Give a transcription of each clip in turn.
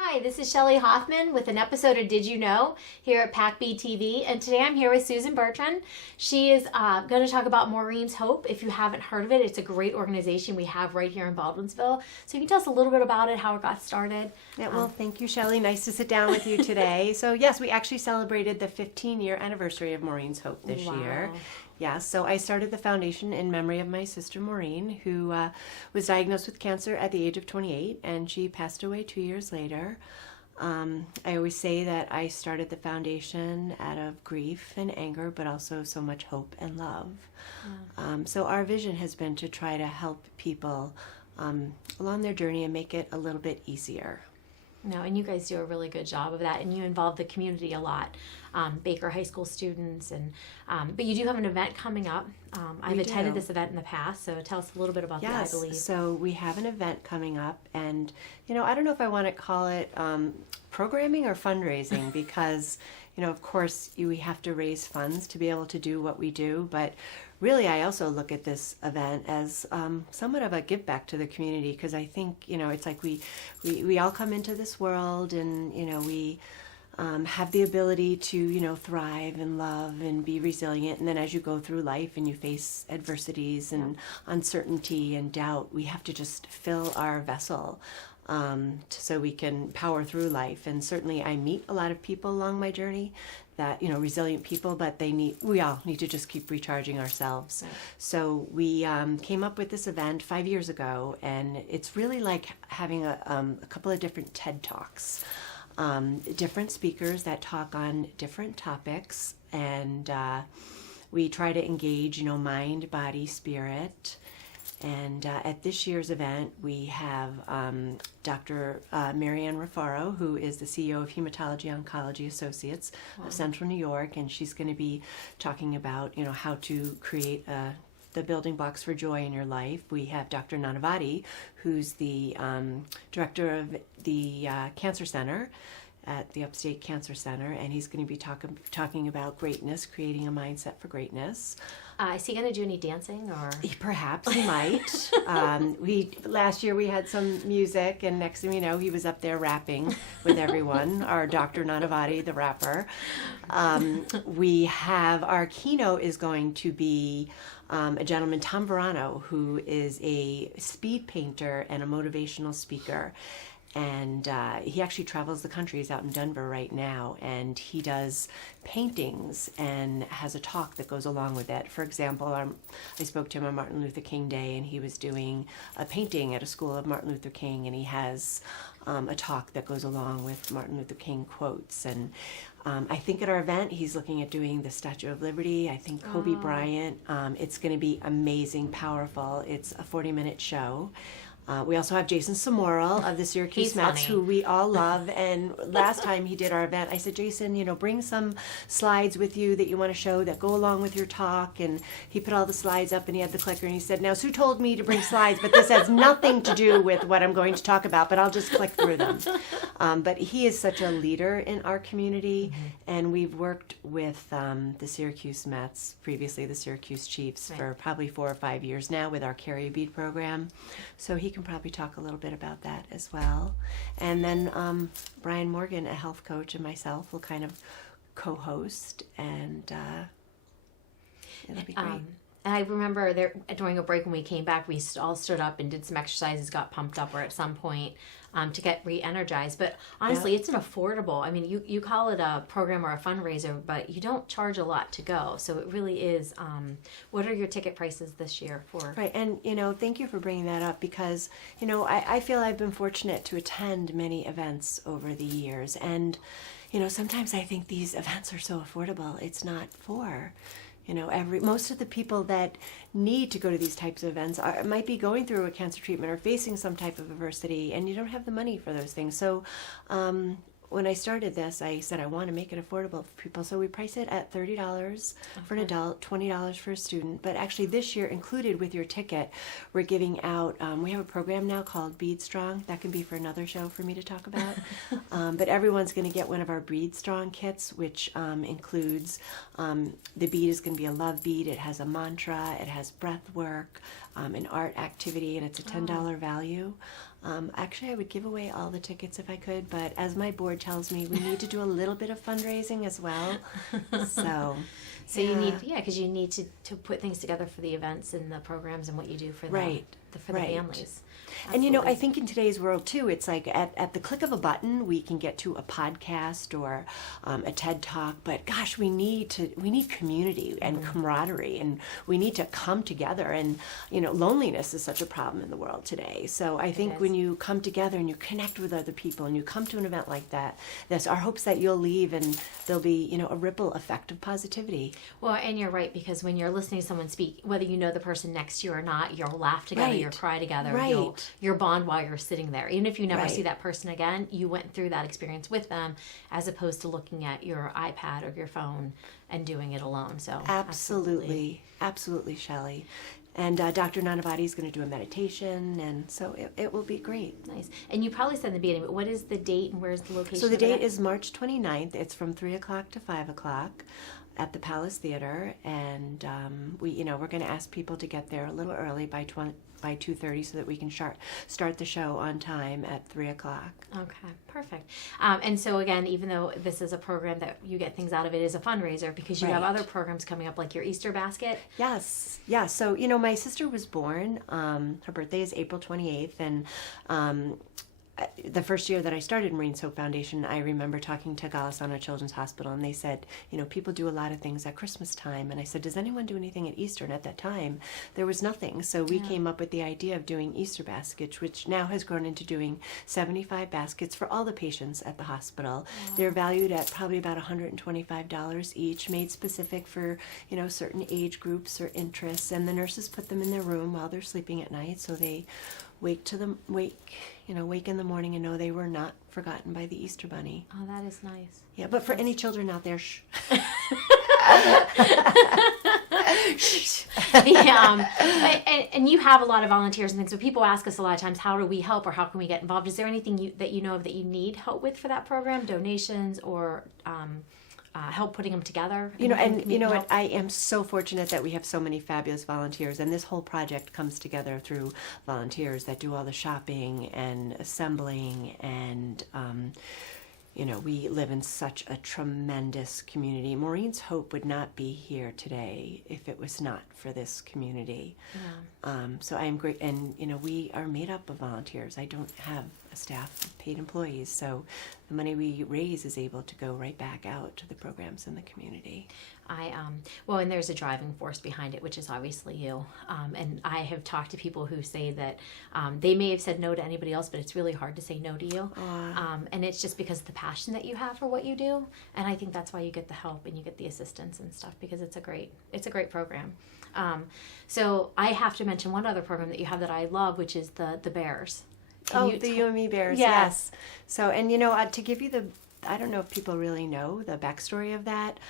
Hi, this is Shelley Hoffman with an episode of Did You Know here at PAC-B TV, and today I'm here with Susan Bertrand. She is going to talk about Maureens Hope. If you haven't heard of it, it's a great organization we have right here in Baldwinsville. So you can tell us a little bit about it, how it got started. Yeah, well, thank you, Shelley. Nice to sit down with you today. So yes, we actually celebrated the 15-year anniversary of Maureens Hope this year. Yeah, so I started the foundation in memory of my sister Maureen, who was diagnosed with cancer at the age of 28, and she passed away 2 years later. I always say that I started the foundation out of grief and anger, but also so much hope and love. So our vision has been to try to help people along their journey and make it a little bit easier. No, and you guys do a really good job of that, and you involve the community a lot, Baker High School students, and but you do have an event coming up. I've attended this event in the past, so tell us a little bit about that, iBelieve. So we have an event coming up, and I don't know if I want to call it programming or fundraising because of course we have to raise funds to be able to do what we do, but really, I also look at this event as somewhat of a give back to the community because I think, it's like we all come into this world and, we have the ability to, thrive and love and be resilient. And then as you go through life and you face adversities and uncertainty and doubt, we have to just fill our vessel so we can power through life. And certainly I meet a lot of people along my journey that, resilient people, but we all need to just keep recharging ourselves. Right. So we came up with this event 5 years ago, and it's really like having a couple of different TED Talks, different speakers that talk on different topics, and we try to engage, mind, body, spirit. And at this year's event, we have Dr. Marianne Rafaro, who is the CEO of Hematology Oncology Associates of Central New York, and she's going to be talking about, how to create the building blocks for joy in your life. We have Dr. Nanavati, who's the director of the Cancer Center at the Upstate Cancer Center, and he's going to be talking about greatness, creating a mindset for greatness. Is he going to do any dancing, or? Perhaps he might. Last year we had some music, and next thing we know, he was up there rapping with everyone. Our Dr. Nanavati, the rapper. We have our keynote is going to be a gentleman, Tom Verano, who is a speed painter and a motivational speaker. And he actually travels the country. He's out in Denver right now, and he does paintings and has a talk that goes along with it. For example, I spoke to him on Martin Luther King Day, and he was doing a painting at a school of Martin Luther King, and he has a talk that goes along with Martin Luther King quotes. And I think at our event, he's looking at doing the Statue of Liberty. I think Kobe Bryant. It's going to be amazing, powerful. It's a 40-minute show. We also have Jason Samoral of the Syracuse Mets, who we all love. And last time he did our event, I said, Jason, bring some slides with you that you want to show that go along with your talk. And he put all the slides up, and he had the clicker, and he said, now, Sue told me to bring slides, but this has nothing to do with what I'm going to talk about, but I'll just click through them. But he is such a leader in our community, and we've worked with the Syracuse Mets, previously the Syracuse Chiefs, for probably 4 or 5 years now with our Carry a Bead program. So he can probably talk a little bit about that as well. And then Brian Morgan, a health coach, and myself will kind of co-host, and it'll be great. And I remember there during a break when we came back, we all stood up and did some exercises, got pumped up, or at some point to get re-energized. But honestly, it's an affordable. I mean, you call it a program or a fundraiser, but you don't charge a lot to go. So it really is. What are your ticket prices this year for? Right, and thank you for bringing that up because I feel I've been fortunate to attend many events over the years, and sometimes I think these events are so affordable. It's not for. Most of the people that need to go to these types of events might be going through a cancer treatment or facing some type of adversity, and you don't have the money for those things. So when I started this, I said I want to make it affordable for people. So we price it at $30 for an adult, $20 for a student. But actually this year, included with your ticket, we're giving out, we have a program now called Bead Strong. That can be for another show for me to talk about. But everyone's going to get one of our Bead Strong kits, which includes, the bead is going to be a love bead. It has a mantra. It has breath work, an art activity, and it's a $10 value. Actually, I would give away all the tickets if I could, but as my board tells me, we need to do a little bit of fundraising as well. So you need, because you need to put things together for the events and the programs and what you do for the families. And you know, I think in today's world too, it's like at the click of a button, we can get to a podcast or a TED Talk. But gosh, we need community and camaraderie, and we need to come together. And you know, loneliness is such a problem in the world today. So I think when you come together and you connect with other people and you come to an event like that, our hopes that you'll leave and there'll be a ripple effect of positivity. Well, and you're right, because when you're listening to someone speak, whether you know the person next to you or not, you'll laugh together, you'll cry together, you'll bond while you're sitting there. Even if you never see that person again, you went through that experience with them, as opposed to looking at your iPad or your phone and doing it alone. So absolutely, Shelley. And Dr. Nanavati is going to do a meditation, and so it will be great. Nice. And you probably said in the beginning, but what is the date and where's the location? So the date is March 29th. It's from 3 o'clock to 5 o'clock at the Palace Theater, and we're going to ask people to get there a little early by 2:30 so that we can start the show on time at 3 o'clock. Okay, perfect. And so again, even though this is a program that you get things out of, it is a fundraiser because you have other programs coming up, like your Easter basket. Yes. Yeah. So, my sister was born, her birthday is April 28th, and the first year that I started Maureens Hope Foundation, I remember talking to Golisano Children's Hospital, and they said, people do a lot of things at Christmas time. And I said, does anyone do anything at Easter? And at that time, there was nothing. So we came up with the idea of doing Easter baskets, which now has grown into doing 75 baskets for all the patients at the hospital. Wow. They're valued at probably about $125 each, made specific for, certain age groups or interests. And the nurses put them in their room while they're sleeping at night, so they wake in the morning and know they were not forgotten by the Easter Bunny. Oh, that is nice. Yeah, but for any children out there, and you have a lot of volunteers and things, but people ask us a lot of times, how do we help or how can we get involved? Is there anything that you know of that you need help with for that program? Donations or help putting them together? I am so fortunate that we have so many fabulous volunteers, and this whole project comes together through volunteers that do all the shopping and assembling, and we live in such a tremendous community. Maureens Hope would not be here today if it was not for this community. Yeah. So I am great, and we are made up of volunteers. I don't have a staff of paid employees, so the money we raise is able to go right back out to the programs in the community. And there's a driving force behind it, which is obviously you. And I have talked to people who say that they may have said no to anybody else, but it's really hard to say no to you. And it's just because of the passion that you have for what you do. And I think that's why you get the help and you get the assistance and stuff, because it's a great program. So I have to mention one other program that you have that I love, which is the Bears. The You and Me Bears. Yes. So, and to give you I don't know if people really know the backstory of that.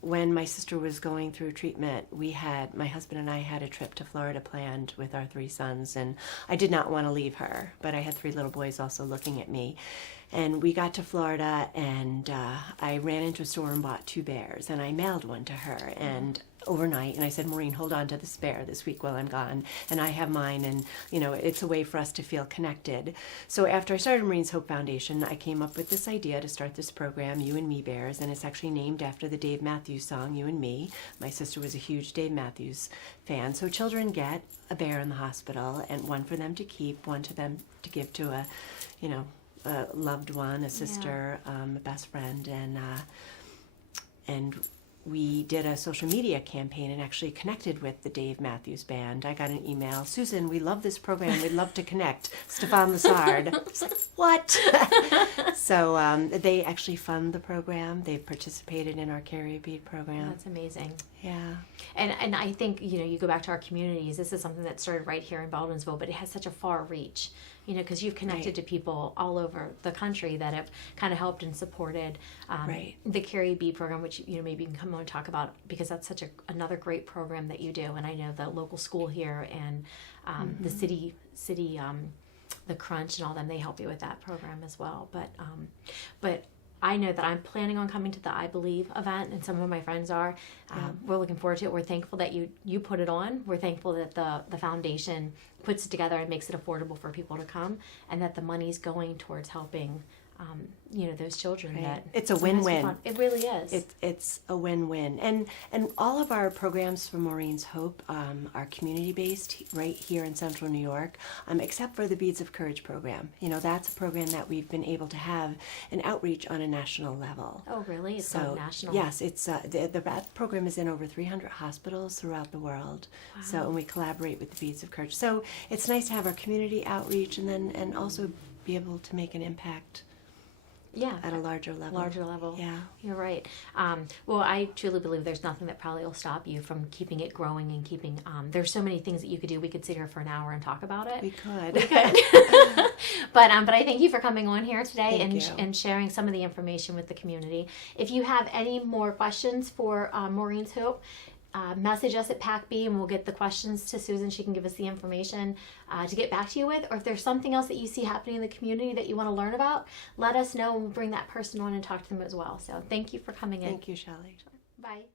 When my sister was going through treatment, my husband and I had a trip to Florida planned with our 3 sons, and I did not want to leave her, but I had 3 little boys also looking at me. And we got to Florida, and I ran into a store and bought 2 bears, and I mailed one to her, and overnight, and I said, Maureen, hold on to this bear this week while I'm gone, and I have mine, and it's a way for us to feel connected. So after I started Maureens Hope Foundation, I came up with this idea to start this program, You and Me Bears, and it's actually named after the Dave Matthews song, You and Me. My sister was a huge Dave Matthews fan. So children get a bear in the hospital, and one for them to keep, one to them to give to a loved one, a sister, a best friend, and we did a social media campaign and actually connected with the Dave Matthews Band. I got an email, Susan, we love this program. We'd love to connect. Stefan Lassard. I was like, what? So they actually fund the program. They've participated in our Carry Bead program. That's amazing. Yeah. And I think, you go back to our communities. This is something that started right here in Baldwinsville, but it has such a far reach. Because you've connected to people all over the country that have kind of helped and supported the Carry Bead program, which maybe you can come on and talk about, because that's such another great program that you do. And I know the local school here and the city, the Crunch and all them, they help you with that program as well. But I know that I'm planning on coming to the iBelieve event, and some of my friends are. We're looking forward to it. We're thankful that you put it on. We're thankful that the foundation puts it together and makes it affordable for people to come, and that the money's going towards helping those children. Right. That It's a win-win. It really is. It's a win-win. And all of our programs for Maureens Hope are community-based right here in Central New York, except for the Beads of Courage program. That's a program that we've been able to have an outreach on a national level. Oh, really? It's So, national. yes, it's that program is in over 300 hospitals throughout the world. Wow. So, and we collaborate with the Beads of Courage. So it's nice to have our community outreach and also be able to make an impact. Yeah. At a larger level. Yeah. You're right. Well, I truly believe there's nothing that probably will stop you from keeping it growing and keeping, there's so many things that you could do. We could sit here for an hour and talk about it. We could. But I thank you for coming on here today Thank you. and sharing some of the information with the community. If you have any more questions for Maureens Hope, message us at PAC-B and we'll get the questions to Susan. She can give us the information to get back to you with. Or if there's something else that you see happening in the community that you want to learn about, let us know and we'll bring that person on and talk to them as well. So thank you for coming in. Thank you, Shelley. Bye.